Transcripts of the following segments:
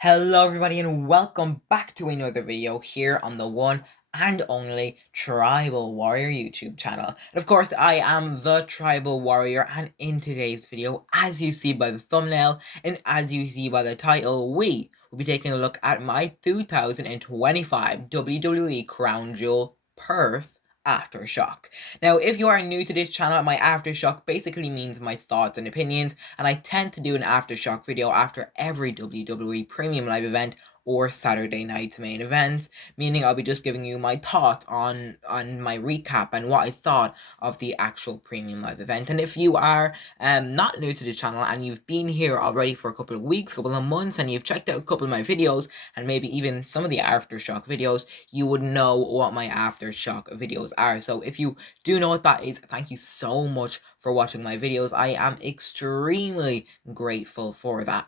Hello everybody and welcome back to another video here on the one and only Tribal Warrior YouTube channel. And of course I am the Tribal Warrior, and in today's video, as you see by the thumbnail and as you see by the title, we will be taking a look at my 2025 WWE Crown Jewel Perth Aftershock. Now, if you are new to this channel, my Aftershock basically means my thoughts and opinions, and I tend to do an Aftershock video after every WWE Premium Live event or Saturday night's main events, meaning I'll be just giving you my thoughts on my recap and what I thought of the actual Premium Live event. And if you are not new to the channel and you've been here already for a couple of weeks, couple of months, and you've checked out a couple of my videos and maybe even some of the Aftershock videos, you would know what my Aftershock videos are. So if you do know what that is, thank you so much for watching my videos. I am extremely grateful for that.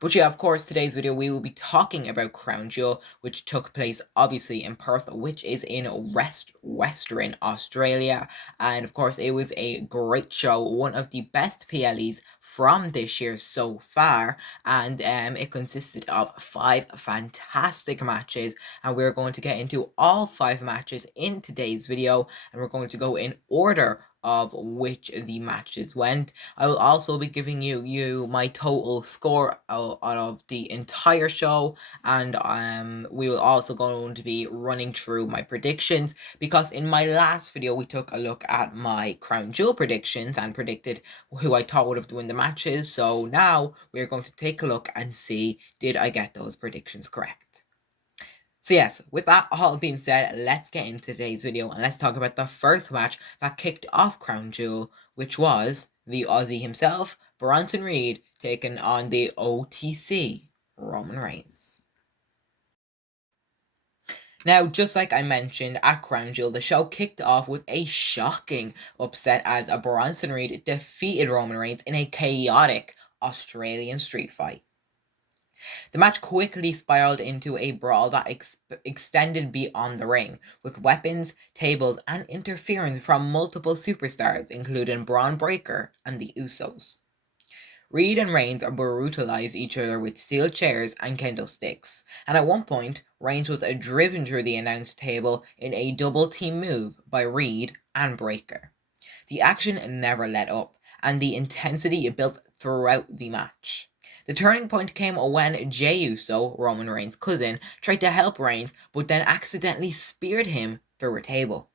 But yeah, of course, today's video we will be talking about Crown Jewel, which took place obviously in Perth, which is in Western Australia. And of course, it was a great show, one of the best PLEs from this year so far, and it consisted of 5 fantastic matches, and we're going to get into all 5 matches in today's video, and we're going to go in order of which the matches went. I will also be giving you my total score out of the entire show, and we will also going to be running through my predictions, because in my last video we took a look at my Crown Jewel predictions and predicted who I thought would have won the matches. So now we're going to take a look and see, did I get those predictions correct? So yes, with that all being said, let's get into today's video and let's talk about the first match that kicked off Crown Jewel, which was the Aussie himself, Bronson Reed, taking on the OTC, Roman Reigns. Now, just like I mentioned at Crown Jewel, the show kicked off with a shocking upset as Bronson Reed defeated Roman Reigns in a chaotic Australian street fight. The match quickly spiraled into a brawl that extended beyond the ring, with weapons, tables, and interference from multiple superstars, including Braun Breaker and the Usos. Reed and Reigns brutalized each other with steel chairs and kendo sticks, and at one point, Reigns was driven through the announce table in a double team move by Reed and Breaker. The action never let up, and the intensity built throughout the match. The turning point came when Jey Uso, Roman Reigns' cousin, tried to help Reigns, but then accidentally speared him through a table.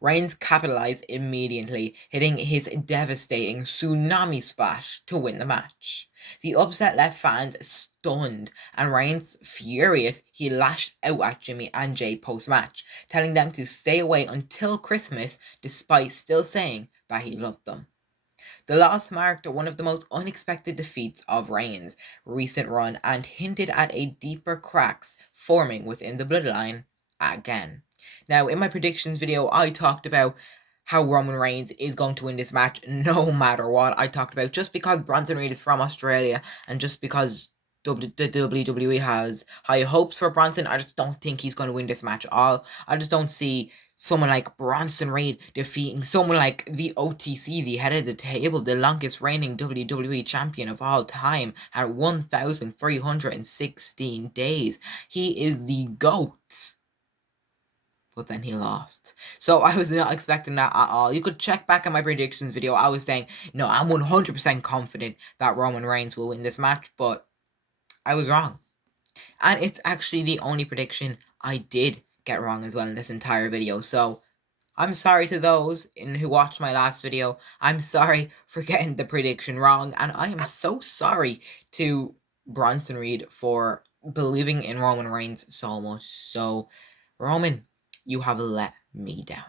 Reigns capitalized immediately, hitting his devastating tsunami splash to win the match. The upset left fans stunned, and Reigns, furious, he lashed out at Jimmy and Jey post-match, telling them to stay away until Christmas, despite still saying that he loved them. The loss marked one of the most unexpected defeats of Reigns' recent run and hinted at a deeper cracks forming within the bloodline again. Now, in my predictions video, I talked about how Roman Reigns is going to win this match no matter what. I talked about just because Bronson Reed is from Australia and just because the WWE has high hopes for Bronson, I just don't think he's going to win this match at all. I just don't see someone like Bronson Reed defeating someone like the OTC, the head of the table, the longest reigning WWE champion of all time at 1,316 days. He is the GOAT. But then he lost. So I was not expecting that at all. You could check back on my predictions video. I was saying, no, I'm 100% confident that Roman Reigns will win this match, but I was wrong. And it's actually the only prediction I did get wrong as well in this entire video. So I'm sorry to those who watched my last video. I'm sorry for getting the prediction wrong. And I am so sorry to Bronson Reed for believing in Roman Reigns so much. So, Roman, you have let me down.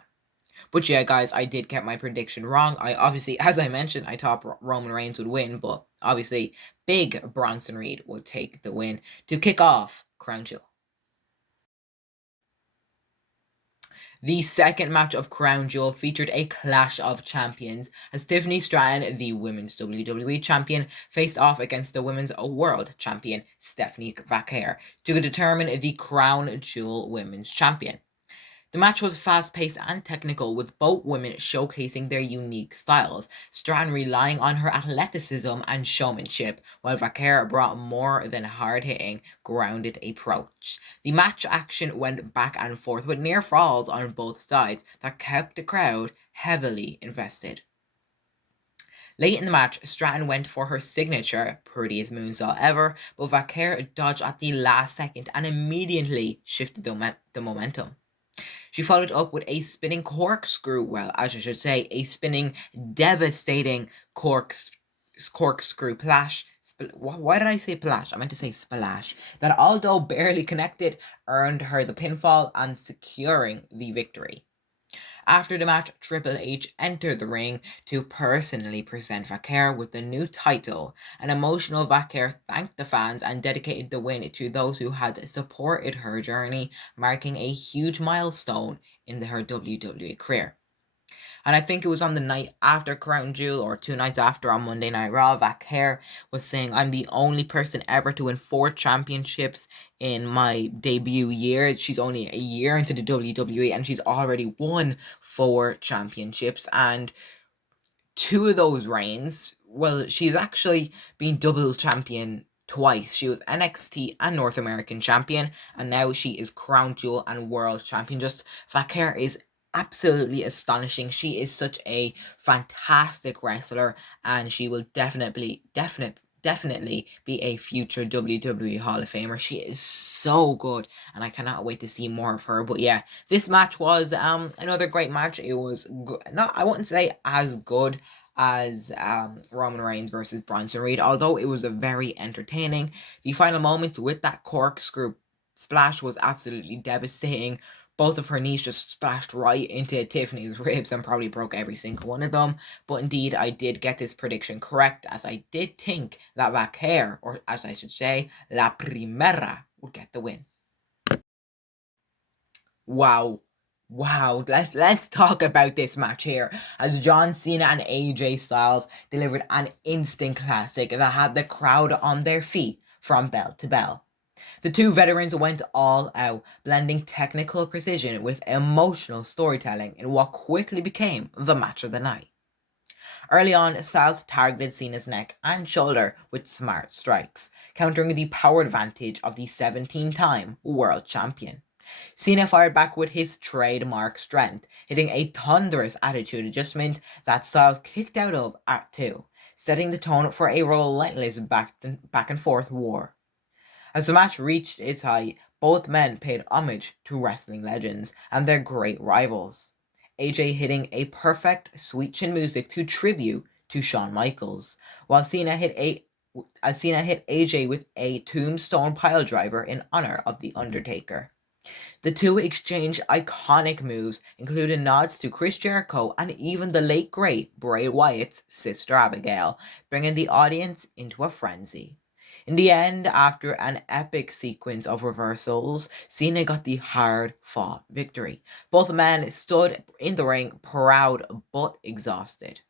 But yeah, guys, I did get my prediction wrong. I obviously, as I mentioned, I thought Roman Reigns would win, but obviously, big Bronson Reed would take the win to kick off Crown Jewel. The second match of Crown Jewel featured a clash of champions as Tiffany Stratton, the women's WWE champion, faced off against the women's world champion Stephanie Vaquer to determine the Crown Jewel women's champion. The match was fast-paced and technical, with both women showcasing their unique styles, Stratton relying on her athleticism and showmanship, while Vaquer brought more than hard-hitting, grounded approach. The match action went back and forth with near falls on both sides that kept the crowd heavily invested. Late in the match, Stratton went for her signature, prettiest moonsault ever, but Vaquer dodged at the last second and immediately shifted the momentum. She followed up with a spinning corkscrew, well, as I should say, a spinning, devastating corkscrew splash. Why did I say splash? I meant to say splash. That, although barely connected, earned her the pinfall and securing the victory. After the match, Triple H entered the ring to personally present Vaquer with the new title. An emotional Vaquer thanked the fans and dedicated the win to those who had supported her journey, marking a huge milestone in her WWE career. And I think it was on the night after Crown Jewel, or 2 nights after, on Monday Night Raw, Vaquer was saying, "I'm the only person ever to win 4 championships in my debut year." She's only a year into the WWE and she's already won 4 championships. And 2 of those reigns, well, she's actually been double champion twice. She was NXT and North American champion, and now she is Crown Jewel and World Champion. Just, Vaquer is absolutely astonishing. She is such a fantastic wrestler, and she will definitely be a future WWE Hall of Famer. She is so good, and I cannot wait to see more of her. But yeah, this match was another great match. It was good. I wouldn't say as good as Roman Reigns versus Bronson Reed, although it was a very entertaining. The final moments with that corkscrew splash was absolutely devastating. Both of her knees just splashed right into Tiffany's ribs and probably broke every single one of them. But indeed, I did get this prediction correct, as I did think that Vaquer, or as I should say, La Primera, would get the win. Wow. Let's talk about this match here, as John Cena and AJ Styles delivered an instant classic that had the crowd on their feet from bell to bell. The two veterans went all out, blending technical precision with emotional storytelling in what quickly became the match of the night. Early on, Styles targeted Cena's neck and shoulder with smart strikes, countering the power advantage of the 17-time world champion. Cena fired back with his trademark strength, hitting a thunderous attitude adjustment that Styles kicked out of at 2, setting the tone for a relentless back and forth war. As the match reached its height, both men paid homage to wrestling legends and their great rivals. AJ hitting a perfect sweet chin music to tribute to Shawn Michaels, while Cena hit AJ with a tombstone piledriver in honor of The Undertaker. The two exchanged iconic moves, including nods to Chris Jericho and even the late great Bray Wyatt's sister Abigail, bringing the audience into a frenzy. In the end, after an epic sequence of reversals, Cena got the hard-fought victory. Both men stood in the ring proud but exhausted.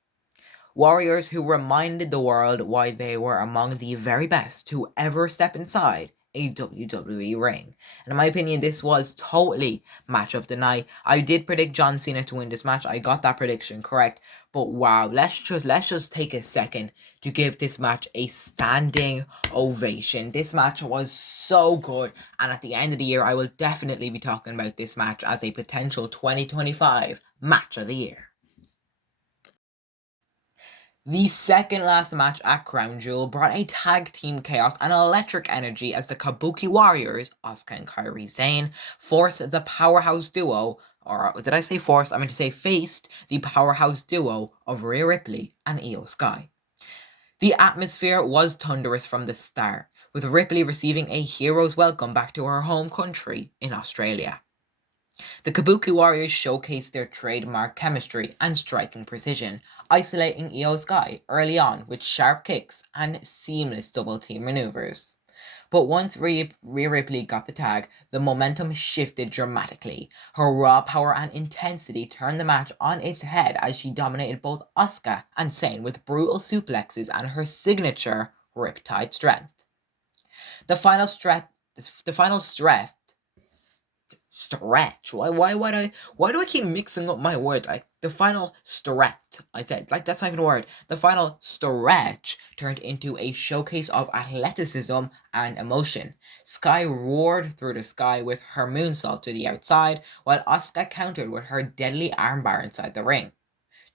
Warriors who reminded the world why they were among the very best to ever step inside a WWE ring. And in my opinion, this was totally match of the night. I did predict John Cena to win this match. I got that prediction correct. But wow, let's just take a second to give this match a standing ovation. This match was so good, and at the end of the year, I will definitely be talking about this match as a potential 2025 match of the year. The second last match at Crown Jewel brought a tag team chaos and electric energy as the Kabuki Warriors, Asuka and Kairi Sane, forced the powerhouse duo, or did I say forced? I meant to say faced the powerhouse duo of Rhea Ripley and Io Sky. The atmosphere was thunderous from the start, with Ripley receiving a hero's welcome back to her home country in Australia. The Kabuki Warriors showcased their trademark chemistry and striking precision, isolating Io Sky early on with sharp kicks and seamless double-team maneuvers. But once Rhea Ripley got the tag, the momentum shifted dramatically. Her raw power and intensity turned the match on its head as she dominated both Asuka and Sane with brutal suplexes and her signature Riptide strength. The final stretch. Why do I keep mixing up my words? The final stretch, I said, like, that's not even a word. The final stretch turned into a showcase of athleticism and emotion. Sky roared through the sky with her moonsault to the outside, while Asuka countered with her deadly armbar inside the ring.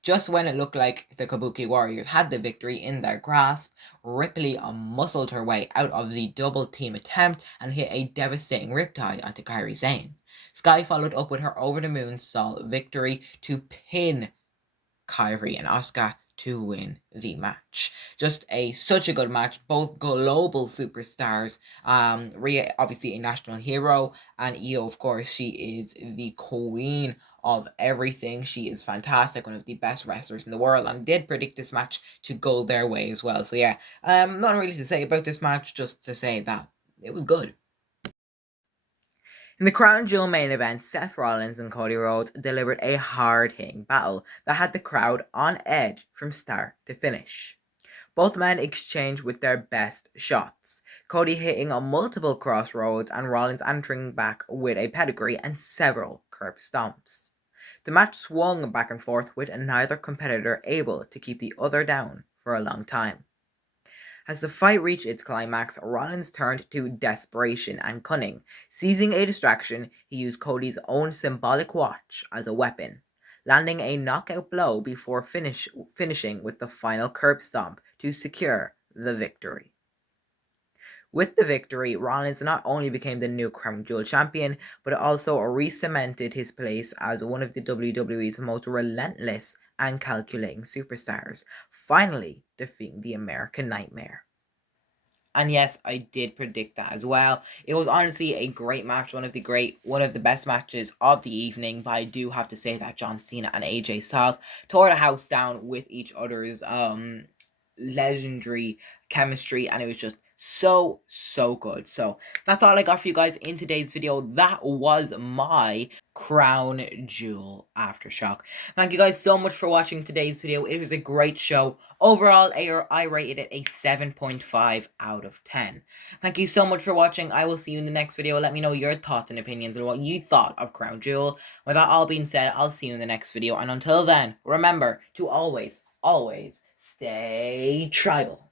Just when it looked like the Kabuki Warriors had the victory in their grasp, Ripley muscled her way out of the double team attempt and hit a devastating riptide onto Kairi Sane. Sky followed up with her over the moon saw victory to pin Kairi and Asuka to win the match. Just such a good match. Both global superstars. Rhea, obviously a national hero, and Io, of course, she is the queen of everything. She is fantastic, one of the best wrestlers in the world, and did predict this match to go their way as well. So yeah, not really to say about this match, just to say that it was good. In the Crown Jewel main event, Seth Rollins and Cody Rhodes delivered a hard-hitting battle that had the crowd on edge from start to finish. Both men exchanged with their best shots, Cody hitting on multiple crossroads and Rollins answering back with a pedigree and several curb stomps. The match swung back and forth with neither competitor able to keep the other down for a long time. As the fight reached its climax, Rollins turned to desperation and cunning. Seizing a distraction, he used Cody's own symbolic watch as a weapon, landing a knockout blow before finishing with the final curb stomp to secure the victory. With the victory, Rollins not only became the new Crown Jewel champion, but also re-cemented his place as one of the WWE's most relentless and calculating superstars, finally defeating the American Nightmare. And yes, I did predict that as well. It was honestly a great match, one of the best matches of the evening. But I do have to say that John Cena and AJ Styles tore the house down with each other's legendary chemistry, and it was just so good. So that's all I got for you guys in today's video. That was my Crown Jewel Aftershock. Thank you guys so much for watching today's video. It was a great show. Overall, I rated it a 7.5 out of 10. Thank you so much for watching. I will see you in the next video. Let me know your thoughts and opinions on what you thought of Crown Jewel. With that all being said, I'll see you in the next video. And until then, remember to always stay tribal.